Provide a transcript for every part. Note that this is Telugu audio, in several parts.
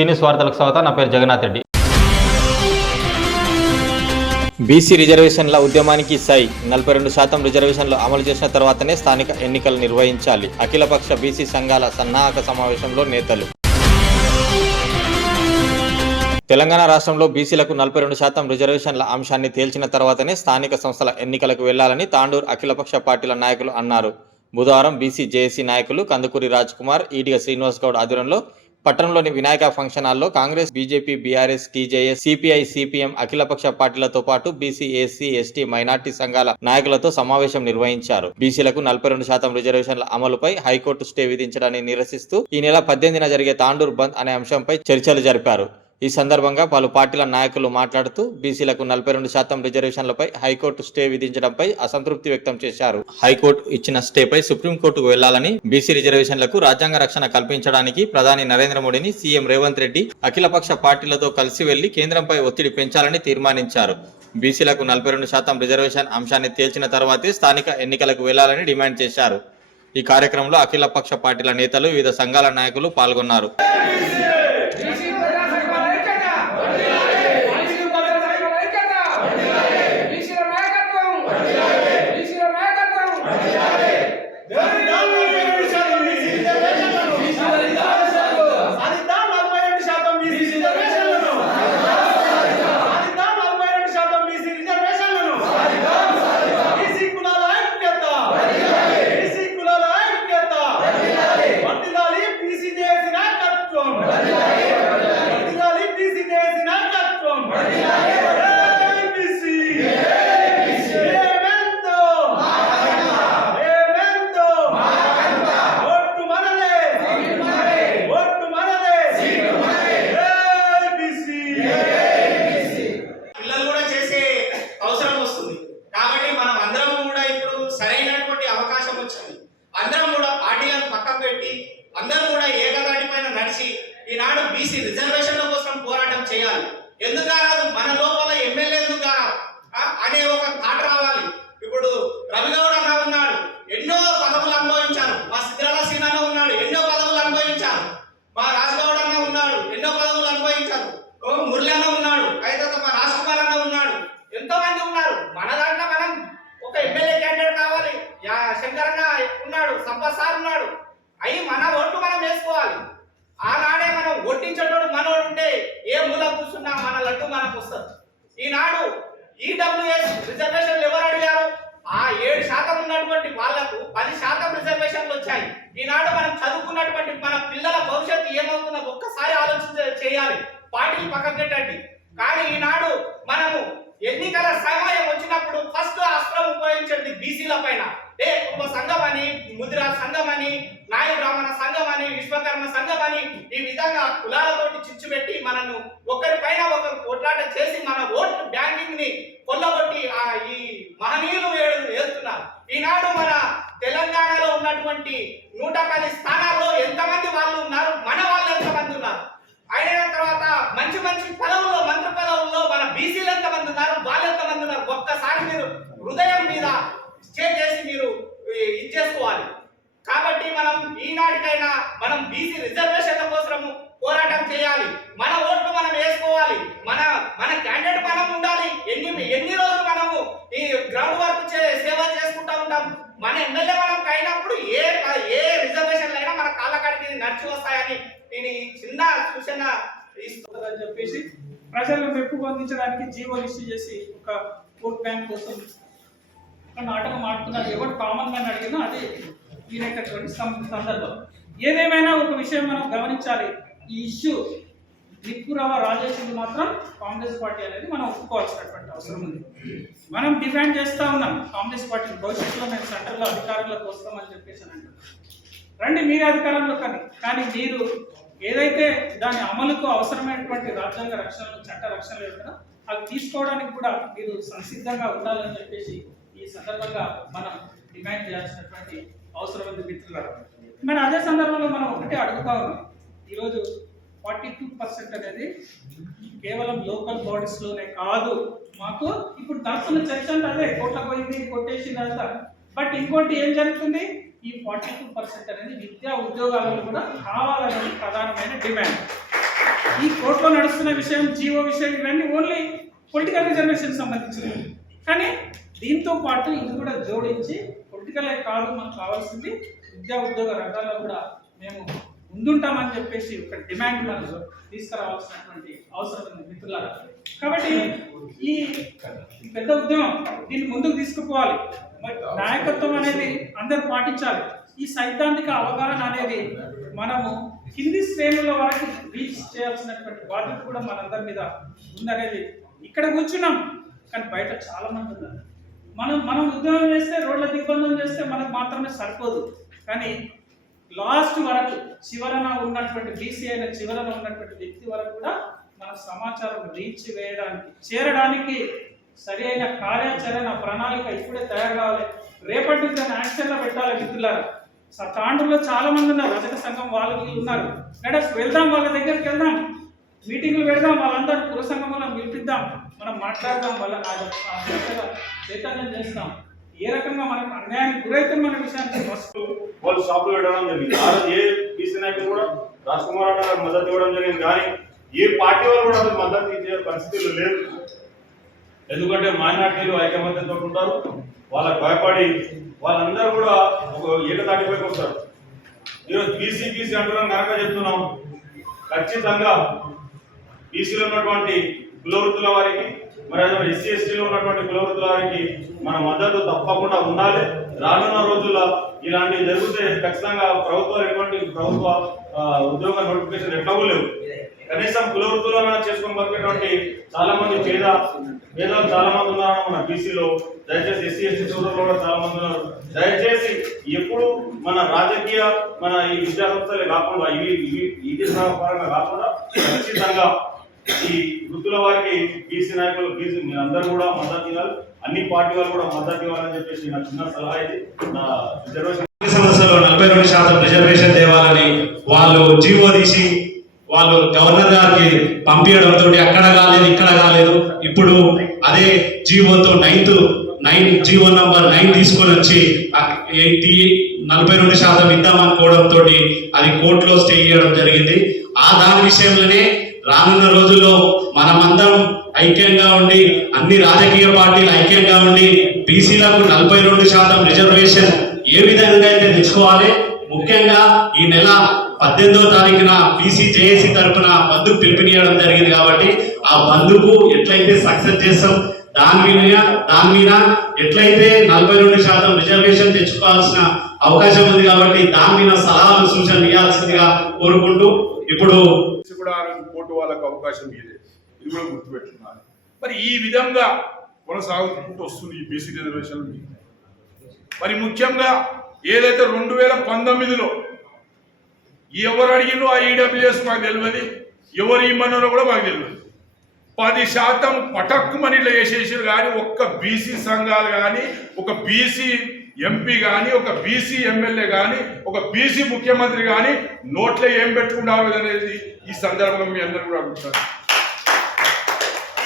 సీనియస్ వార్తలకు స్వాగతం. నా పేరు జగన్నాథ్ రెడ్డి. బీసీ రిజర్వేషన్ల ఉద్యమానికి సై నలభై రెండు శాతం రిజర్వేషన్లు అమలు చేసిన తర్వాతనే స్థానిక ఎన్నికలు నిర్వహించాలి. అఖిలపక్ష బీసీ సంఘాల సన్నాహక సమావేశంలో నేతలు. తెలంగాణ రాష్ట్రంలో బీసీలకు నలభై రెండు శాతం రిజర్వేషన్ల అంశాన్ని తేల్చిన తర్వాతనే స్థానిక సంస్థల ఎన్నికలకు వెళ్ళాలని తాండూర్ అఖిలపక్ష పార్టీల నాయకులు అన్నారు. బుధవారం బీసీ జేఏసీ నాయకులు కందుకూరి రాజ్ కుమార్ ఈడిగ శ్రీనివాస్ గౌడ్ ఆధ్వర్యంలో పట్టణంలోని వినాయక ఫంక్షన్ హాల్లో Congress BJP BRS TJS CPI CPM అఖిలపక్ష పార్టీలతో పాటు బీసీ ఎస్సీ ఎస్టీ మైనార్టీ సంఘాల నాయకులతో సమావేశం నిర్వహించారు. బీసీలకు నలభై రెండు శాతం రిజర్వేషన్ల అమలుపై హైకోర్టు స్టే విధించడాన్ని నిరసిస్తూ ఈ నెల పద్దెనిమిదిన జరిగే తాండూర్ బంద్ అనే అంశంపై చర్చలు జరిపారు. ఈ సందర్భంగా పలు పార్టీల నాయకులు మాట్లాడుతూ బీసీలకు నలభై రెండు శాతం రిజర్వేషన్లపై హైకోర్టు స్టే విధించడంపై అసంతృప్తి వ్యక్తం చేశారు. హైకోర్టు ఇచ్చిన స్టేపై సుప్రీంకోర్టుకు వెళ్ళాలని బీసీ రిజర్వేషన్లకు రాజ్యాంగ రక్షణ కల్పించడానికి ప్రధాని నరేంద్ర మోడీని సీఎం రేవంత్ రెడ్డి అఖిలపక్ష పార్టీలతో కలిసి వెళ్ళి కేంద్రంపై ఒత్తిడి పెంచాలని తీర్మానించారు. బీసీలకు నలభై రెండు శాతం రిజర్వేషన్ అంశాన్ని తేల్చిన తర్వాతే స్థానిక ఎన్నికలకు వెళ్ళాలని డిమాండ్ చేశారు. ఈ కార్యక్రమంలో అఖిలపక్ష పార్టీల నేతలు వివిధ సంఘాల నాయకులు పాల్గొన్నారు బీసీ ప్రజా సంఘాల ఐక్యత బీసీ ప్రజా సంఘాల ఐక్యత బీసీల నాయకత్వం బీసీల నాయకత్వం ఒట్టు మనదే ఒట్టు మనదే ఏబిసి పిల్లలు కూడా చేసే అవసరం వస్తుంది. కాబట్టి మనం అందరం కూడా ఇప్పుడు సరైనటువంటి అవకాశం వచ్చింది. అందరం కూడా పార్టీలను పక్కకు పెట్టి అందరం కూడా ఏకదాటి కలిసి ఈనాడు బీసీ రిజర్వేషన్ల కోసం పోరాటం చేయాలి. ఎందుకు కారాదు మన లోపల ఎమ్మెల్యే ఎందుకు కారాదు అనే ఒక థాట్ రావాలి. ఇప్పుడు రవిగౌడ అన్న ఉన్నాడు. ఎన్నో పదవులు అనుభవించారు. మా సిద్ధాల సీనాలో ఉన్నాడు. ఎన్నో పదవులు అనుభవించారు. మా రాజగౌడ అన్న ఉన్నాడు. ఎన్నో పదవులు అనుభవించారు. మురళి అన్న ఉన్నాడు. అయితే మా రాజకుమార్ అన్న ఉన్నాడు. ఎంతో మంది ఉన్నారు. మన దాంట్లో మనం ఒక ఎమ్మెల్యే క్యాండిడేట్ కావాలి. యా ఉన్నాడు. సంపత్ సార్ ఉన్నాడు. అయి మన ఓట్లు మనం వేసుకోవాలి. ఆనాడే మనం ఒట్టించేటోడు మనోడు ఉంటే ఏ మూల కూర్చున్నా మన లడ్డు మనకు వస్తుంది. ఈనాడు ఈడబ్ల్యూఎస్ రిజర్వేషన్లు ఎవరు అడిగారు? ఆ ఏడు శాతం ఉన్నటువంటి వాళ్ళకు పది శాతం రిజర్వేషన్లు వచ్చాయి. ఈనాడు మనం చదువుకున్నటువంటి మన పిల్లల భవిష్యత్తు ఏమవుతుందో ఒక్కసారి ఆలోచన చేయాలి. పార్టీలు పెట్టండి కానీ ఈనాడు మనము ఎన్నికల సమయం వచ్చినప్పుడు ఫస్ట్ అస్త్రం ఉపయోగించేది బీసీల పైన ఏ కుటుంబ సంఘం అని ముదిరా సంఘం అని నాయ బ్రాహ్మణ సంఘం అని విశ్వకర్మ సంఘం అని ఈ విధంగా కులాలతోటి చిచ్చు పెట్టి మనను ఒకరి పైన ఒకరు కొట్లాట చేసి మన ఓట్లు బ్యాంకింగ్ని కొల్లగొట్టి ఆ ఈ మహనీయులు వేడు వేస్తున్నారు ఈనాడు మన తెలంగాణలో ఉన్నటువంటి నూట పది స్థానాల్లో ఎంతమంది వాళ్ళు ఉన్నారు మన వాళ్ళు ఎంతమంది ఉన్నారు అయిన తర్వాత మంచి మంచి పదవుల్లో మంత్రి పదవుల్లో మన బీసీలు ఎంతమంది ఉన్నారు వాళ్ళు ఎంతమంది ఉన్నారు ఒక్కసారి మీరు హృదయం మీద స్టే చేసి మీరు ఈ- ఇది చేసుకోవాలి కాబట్టి మనం ఈనాటికైనా మనం బీసీ రిజర్వేషన్ల కోసము పోరాటం చేయాలి మన ఓట్లు మనం వేసుకోవాలి. మన మన క్యాండిడేట్ మనం ఉండాలి. ఎన్ని ఎన్ని రోజులు మనము ఈ గ్రౌండ్ వర్క్ చే సేవ చేసుకుంటా ఉంటాం. మన ఎమ్మెల్యే మనం అయినప్పుడు ఏ ఏ రిజర్వేషన్లు అయినా మన కాళ్ళకాడికి నడిచి వస్తాయని నేను ఈ చిన్న సూచన ఇస్తుందని అని చెప్పేసి ప్రజలు మెప్పు పొందించడానికి జీవో ఇష్యూ చేసి ఒక ఓట్ బ్యాంక్ కోసం నాటకం ఆడుతున్నారు. ఎవరు కామన్గా అడిగినా అది ఈయనటువంటి సందర్భం. ఏదేమైనా ఒక విషయం మనం గమనించాలి. ఈ ఇష్యూ నిప్పురవ రాజేసింది మాత్రం కాంగ్రెస్ పార్టీ అనేది మనం ఒప్పుకోవాల్సినటువంటి అవసరం ఉంది. మనం డిఫెండ్ చేస్తా ఉన్నాం కాంగ్రెస్ పార్టీ భవిష్యత్తులో మేము సెంటర్లో అధికారంలోకి వస్తామని చెప్పేసి అని అంటున్నాం. రండి మీరు అధికారంలో కానీ కానీ మీరు ఏదైతే దాని అమలుకు అవసరమైనటువంటి రాజ్యాంగ రక్షణలు చట్ట రక్షణలు ఉన్నాయో అవి తీసుకోవడానికి కూడా మీరు సంసిద్ధంగా ఉండాలని చెప్పేసి ఈ సందర్భంగా మనం డిమాండ్ చేయాల్సినటువంటి అవసరం ఉంది మిత్రులారా. మరి అదే సందర్భంలో మనం ఒకటే అడుగుతా ఉన్నాం. ఈరోజు ఫార్టీ టూ పర్సెంట్ అనేది కేవలం లోకల్ బాడీస్లోనే కాదు. మాకు ఇప్పుడు దాస్తున్న చర్చ అంటే అదే కోట్ల పోయింది కొట్టేసింది అంతా. బట్ ఇంకోటి ఏం జరుగుతుంది? ఈ ఫార్టీ టూ పర్సెంట్ అనేది విద్యా ఉద్యోగాలలో కూడా కావాలనేది ప్రధానమైన డిమాండ్. ఈ కోర్టులో నడుస్తున్న విషయం జీవో విషయం ఇవన్నీ ఓన్లీ పొలిటికల్ రిజర్వేషన్ సంబంధించినవి. కానీ దీంతో పాటు ఇది కూడా జోడించి పొలిటికలే కాదు మనకు కావాల్సింది విద్యా ఉద్యోగ రంగాల్లో కూడా మేము ముందుంటామని చెప్పేసి ఒక డిమాండ్ మనం తీసుకురావాల్సినటువంటి అవసరం ఉంది మిత్రులారా. కాబట్టి ఈ పెద్ద ఉద్యమం దీన్ని ముందుకు తీసుకుపోవాలి. మరి నాయకత్వం అనేది అందరూ పాటించాలి. ఈ సైద్ధాంతిక అవగాహన అనేది మనము కింది శ్రేణుల వారికి రీచ్ చేయాల్సినటువంటి బాధ్యత కూడా మనందరి మీద ఉందనేది ఇక్కడ కూర్చున్నాం. కానీ బయట చాలా మంది ఉన్నారు. మనం మనం ఉద్యమం చేస్తే రోడ్ల దిగ్బంధం చేస్తే మనకు మాత్రమే సరిపోదు. కానీ లాస్ట్ వరకు చివరన ఉన్నటువంటి బీసీ అయిన చివరన ఉన్నటువంటి వ్యక్తి వరకు కూడా మన సమాచారం రీచ్ వేయడానికి చేరడానికి సరి అయిన కార్యాచరణ ప్రణాళిక ఇప్పుడే తయారు కావాలి రేపటి నుంచి దాన్ని యాక్షన్లో పెట్టాలి మిత్రులారా స- తాండూరులో చాలా మంది ఉన్నారు రజక సంఘం వాళ్ళు ఉన్నారు మేడం వెళ్దాం వాళ్ళ దగ్గరికి వెళ్దాం మీటింగ్లు పెడదాం వాళ్ళందరూ కుల సంఘంలో పిలిపిద్దాం మనం మాట్లాడదాం వాళ్ళ చైతన్యం చేస్తాం ఏ రకంగా మనకు అన్యాయానికి గురైతున్న విషయాన్ని ఫస్ట్ వాళ్ళు షాపులు పెట్టడం జరిగింది. ఆ రోజు ఏ బీసీ నాయకులు కూడా రాజ్ కుమార్ అన్న గారు మద్దతు ఇవ్వడం జరిగింది. కానీ ఏ పార్టీ వాళ్ళు కూడా అసలు మద్దతు ఇచ్చే పరిస్థితులు లేదు ఎందుకంటే మైనార్టీలు ఐకమత్యంతో ఉంటారు. వాళ్ళకి భయపడి వాళ్ళందరూ కూడా ఒక ఏకతాటిపైకి వస్తారు ఈరోజు బీసీ బీసీ అంటున్నాం కనుక చెప్తున్నాం. ఖచ్చితంగా బీసీలో ఉన్నటువంటి కులవృత్తుల వారికి మరి అదే ఎస్సీ ఎస్టీలో ఉన్నటువంటి కులవృత్తుల వారికి మన మద్దతు తప్పకుండా ఉండాలి. రానున్న రోజుల్లో ఇలాంటివి జరిగితే ఖచ్చితంగా ప్రభుత్వాలు ఎటువంటి ప్రభుత్వ ఉద్యోగ నోటిఫికేషన్ ఎట్లవూ లేవు. కనీసం కులవృత్తులు చేసుకుని బతికేటువంటి చాలా మంది పేద పేదలు చాలా మంది ఉన్నారు మన బీసీలో దయచేసి ఎస్సీ ఎస్టీ సోదరులు కూడా చాలా మంది ఉన్నారు. దయచేసి ఎప్పుడు మన రాజకీయ మన ఈ విద్యా సంస్థలే కాకుండా ఇవి ఇవి ఇది పరంగా కాకుండా ఖచ్చితంగా ఈ వృత్తుల వారికి బీసీ నాయకులు బీసీ అందరూ కూడా మద్దతు ఇవ్వాలి. అన్ని పార్టీ వాళ్ళు కూడా మద్దతు ఇవ్వాలని చెప్పేసి నా చిన్న సలహా ఇది. నా రిజర్వేషన్ సంవత్సరంలో నలభై రెండు శాతం రిజర్వేషన్ తేవాలని వాళ్ళు జీవో తీసి వాళ్ళు గవర్నర్ గారికి పంపించడంతో అక్కడ కాలేదు ఇక్కడ కాలేదు. ఇప్పుడు అదే జీవోతో ninth nine GO number nine తీసుకొని వచ్చి ఎయిటీ నలభై రెండు శాతం ఇద్దామనుకోవడంతో అది కోర్టులో స్టే చేయడం జరిగింది. ఆ దాని విషయంలోనే రానున్న రోజుల్లో మనమందరం ఐక్యంగా ఉండి అన్ని రాజకీయ పార్టీలు ఐక్యంగా ఉండి బీసీలకు నలభై రెండు శాతం రిజర్వేషన్ ఏ విధంగా అయితే తెచ్చుకోవాలి ముఖ్యంగా ఈ నెల పద్దెనిమిదో తారీఖున బీసీ జేఏసీ తరఫున బంధుకు పిలుపునియడం జరిగింది కాబట్టి ఆ బంధుకు ఎట్లయితే సక్సెస్ చేస్తాం దాని మీద దాని మీద ఎట్లయితే నలభై రెండు శాతం రిజర్వేషన్ తెచ్చుకోవాల్సిన అవకాశం ఉంది కాబట్టి దాని మీద సలహాలు సూచనలు ఇవ్వాల్సిందిగా కోరుకుంటూ ఇప్పుడు చేసి కూడా ఆ రోజు కోర్టు వాళ్ళకు అవకాశం ఇవ్వలేదు ఇది కూడా గుర్తుపెట్టుకున్నారు మరి ఈ విధంగా కొనసాగుతుంటూ వస్తుంది ఈ బీసీ రిజర్వేషన్ మరి ముఖ్యంగా ఏదైతే రెండు వేల పంతొమ్మిదిలో ఎవరు అడిగినో ఆ ఈడబ్ల్యూఎస్ మాకు తెలియదు ఎవరు ఇమ్మన్నారో కూడా మాకు తెలియదు పది శాతం పటక్కుమని ఇట్లా వేసేసారు కానీ ఒక్క బీసీ సంఘాలు కానీ ఒక బీసీ ఎంపీ కానీ ఒక బీసీ ఎమ్మెల్యే కానీ ఒక బీసీ ముఖ్యమంత్రి కానీ నోట్లో ఏం పెట్టుకున్నారు అనేది ఈ సందర్భంగా మీ అందరూ కూడా అడుగుతారు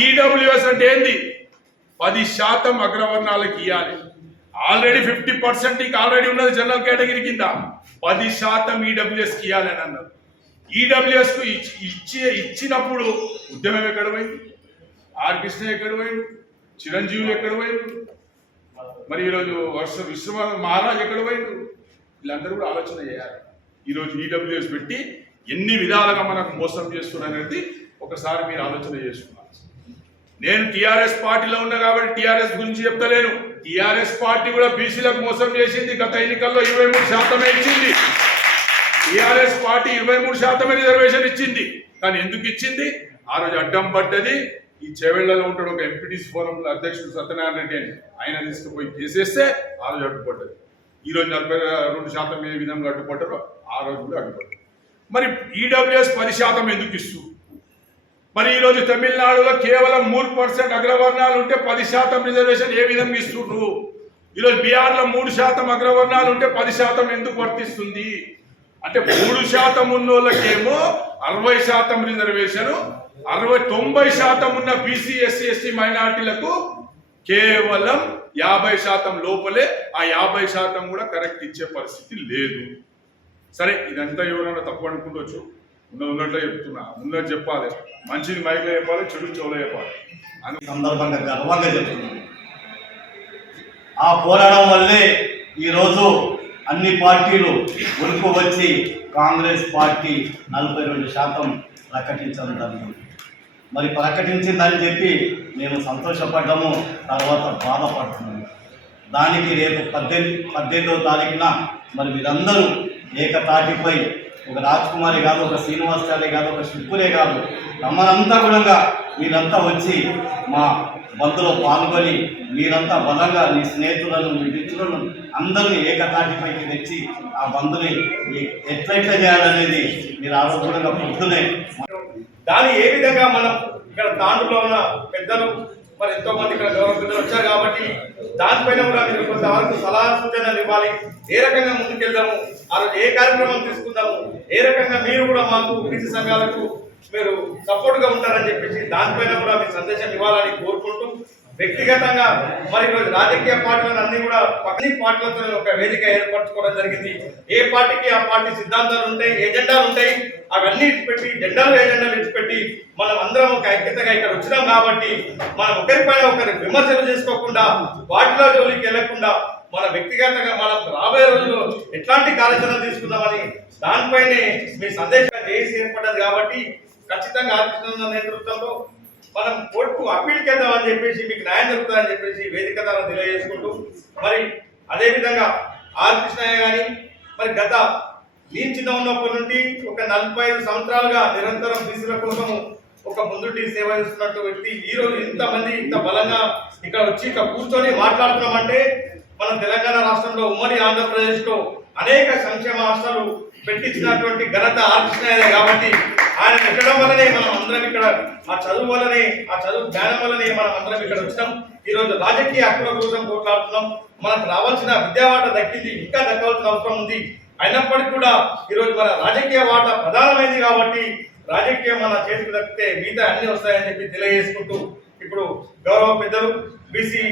ఈడబ్ల్యూఎస్ అంటే ఏంది? పది శాతం అగ్రవర్ణాలకు ఇవ్వాలి ఆల్రెడీ ఫిఫ్టీ పర్సెంట్ ఆల్రెడీ ఉన్నది జనరల్ కేటగిరీ కింద. పది శాతం ఈడబ్ల్యూఎస్కి ఇవ్వాలని అన్నారు. ఈడబ్ల్యూఎస్కు ఇచ్చి ఇచ్చినప్పుడు ఉద్యమం ఎక్కడ పోయింది? ఆర్ కృష్ణ ఎక్కడ పోయింది చిరంజీవులు ఎక్కడ పోయింది మరి ఈరోజు వర్ష విశ్వ మహారాజ్ ఎక్కడ పోయిండు? వీళ్ళందరూ కూడా ఆలోచన చేయాలి. ఈరోజు ఈడబ్ల్యూఎస్ పెట్టి ఎన్ని విధాలుగా మనకు మోసం చేస్తున్నారనేది ఒకసారి మీరు ఆలోచన చేసుకున్నారు నేను టిఆర్ఎస్ పార్టీలో ఉన్నా కాబట్టి టిఆర్ఎస్ గురించి చెప్తలేను. టిఆర్ఎస్ పార్టీ కూడా బీసీలకు మోసం చేసింది గత ఎన్నికల్లో ఇరవై మూడు శాతమే ఇచ్చింది. టిఆర్ఎస్ పార్టీ ఇరవై మూడు శాతమే రిజర్వేషన్ ఇచ్చింది. కానీ ఎందుకు ఇచ్చింది? ఆ రోజు అడ్డం పడ్డది ఈ చెవెళ్ళలో ఉంటాడు ఒక ఎంపీటీసీ ఫోరం అధ్యక్షుడు సత్యనారాయణ రెడ్డి అని. ఆయన తీసుకుపోయి కేసేస్తే ఆ రోజు అడ్డుపడ్డది ఈ రోజు నలభై రెండు శాతం ఏ విధంగా అడ్డుపడ్డారో ఆ రోజు కూడా అడ్డుపడ్డారు. మరి ఈడబ్ల్యూఎస్ పది శాతం ఎందుకు ఇస్తూ? మరి ఈరోజు తమిళనాడులో కేవలం మూడు పర్సెంట్ అగ్రవర్ణాలు ఉంటే పది శాతం రిజర్వేషన్ ఏ విధంగా ఇస్తుండ్రు? ఈరోజు బీహార్లో మూడు శాతం అగ్రవర్ణాలు ఉంటే పది శాతం ఎందుకు వర్తిస్తుంది? అంటే మూడు శాతం ఉన్న వాళ్ళకేమో అరవై శాతం రిజర్వేషన్ అరవై తొంభై శాతం ఉన్న బీసీ ఎస్సీ ఎస్టీ మైనార్టీలకు కేవలం యాభై శాతం లోపలే ఆ యాభై శాతం కూడా కరెక్ట్ ఇచ్చే పరిస్థితి లేదు. సరే ఇదంతా ఎవరైనా తప్పు అనుకుంటొచ్చు ఉన్న ఉన్నట్లే చెప్తున్నా. ఉన్నట్టు చెప్పాలి. మంచిది మైక్లో చెప్పాలి చెడు చెవులో చెప్పాలి. అని సందర్భంగా గర్వంగా చెప్తున్నాను. ఆ పోరాటం వల్లే ఈరోజు అన్ని పార్టీలు ఉరుకు వచ్చి కాంగ్రెస్ పార్టీ నలభై రెండు శాతం ప్రకటించడం జరిగింది. మరి ప్రకటించిందని చెప్పి మేము సంతోషపడ్డాము తర్వాత బాధపడుతున్నాము. దానికి రేపు పద్దెనిమిది పద్దెనిమిదవ తారీఖున మరి మీరందరూ ఏకతాటిపై ఒక రాజ్కుమారి కాదు ఒక శ్రీనివాసాలే కాదు ఒక శిల్పులే కాదు తమనంతా కూడా మీరంతా వచ్చి మా బంధులో పాల్గొని మీరంతా బలంగా మీ స్నేహితులను మీ మిత్రులను అందరినీ ఏకతాటిపైకి తెచ్చి ఆ బంధుని ఎట్లా ఎట్లెట్లా చేయాలనేది మీరు ఆరోగ్యంగా పొద్దునే దాన్ని ఏ విధంగా మనం ఇక్కడ దాంట్లో ఉన్న పెద్దలు మరి ఎంతో మంది ఇక్కడ గౌరవ పెద్దలు వచ్చారు కాబట్టి దానిపైన కూడా మీరు కొంతవరకు సలహా సూచనలు ఇవ్వాలి. ఏ రకంగా ముందుకెళ్దాము? ఆ రోజు ఏ కార్యక్రమం తీసుకుందాము? ఏ రకంగా మీరు కూడా మాకు విధి సంఘాలకు మీరు సపోర్ట్గా ఉంటారని చెప్పేసి దానిపైన కూడా మీ సందేశం ఇవ్వాలని కోరుకుంటూ వ్యక్తిగతంగా మరి ఈరోజు రాజకీయ పార్టీలను అన్ని కూడా పక్కని పార్టీలతో ఒక వేదిక ఏర్పరచుకోవడం జరిగింది. ఏ పార్టీకి ఆ పార్టీ సిద్ధాంతాలు ఉంటాయి ఎజెండాలు ఉంటాయి అవన్నీ ఇచ్చిపెట్టి జెండాలు ఎజెండాలు ఇచ్చిపెట్టి మనం అందరం ఒక ఐక్యతగా ఇక్కడ వచ్చినాం కాబట్టి మనం ఒకరిపైన ఒకరి విమర్శలు చేసుకోకుండా వాటిలో జోలికి వెళ్ళకుండా మన వ్యక్తిగతంగా మనం రాబోయే రోజుల్లో ఎట్లాంటి కార్యాచరణ తీసుకుందామని దానిపైనే మీ సందేశంగా చేసి ఏర్పడ్డది కాబట్టి ఖచ్చితంగా ఆలోచన నేతృత్వంలో మనం కోర్టు అప్పీల్కి వెళ్దామని చెప్పేసి మీకు న్యాయం జరుగుతుందని చెప్పేసి వేదిక ద్వారా తెలియజేసుకుంటూ మరి అదేవిధంగా ఆర్ కృష్ణయ్య మరి గత నేను చిన్న ఉన్నప్పటి నుండి ఒక నలభై ఐదు సంవత్సరాలుగా నిరంతరం బీసీల కోసము ఒక ముందుటి సేవ చేస్తున్నట్టు వ్యక్తి. ఈరోజు ఇంతమంది ఇంత బలంగా ఇక్కడ వచ్చి ఇక్కడ కూర్చొని మాట్లాడుతున్నామంటే మన తెలంగాణ రాష్ట్రంలో ఉమ్మడి ఆంధ్రప్రదేశ్లో అనేక సంక్షేమ ఆశలు పెట్టించినటువంటి ఘనత ఆర్ కాబట్టి ఆయన పెట్టడం వల్లనే మనం అందరం ఇక్కడ ఆ చదువు వల్లనే ఆ చదువు జ్ఞానం వల్లనే మనం అందరం ఇక్కడ వచ్చినాం. ఈ రోజు రాజకీయ హక్కుల కోసం పోట్లాడుతున్నాం. మనకు రావాల్సిన విద్యా వాట దక్కింది ఇంకా దక్కాల్సిన అవసరం ఉంది. అయినప్పటికీ కూడా ఈరోజు మన రాజకీయ వాట ప్రధానమైంది కాబట్టి రాజకీయం మన చేతికి దక్కితే మిగతా అన్ని వస్తాయని చెప్పి తెలియజేసుకుంటూ ఇప్పుడు గౌరవ పెద్దలు బీసీ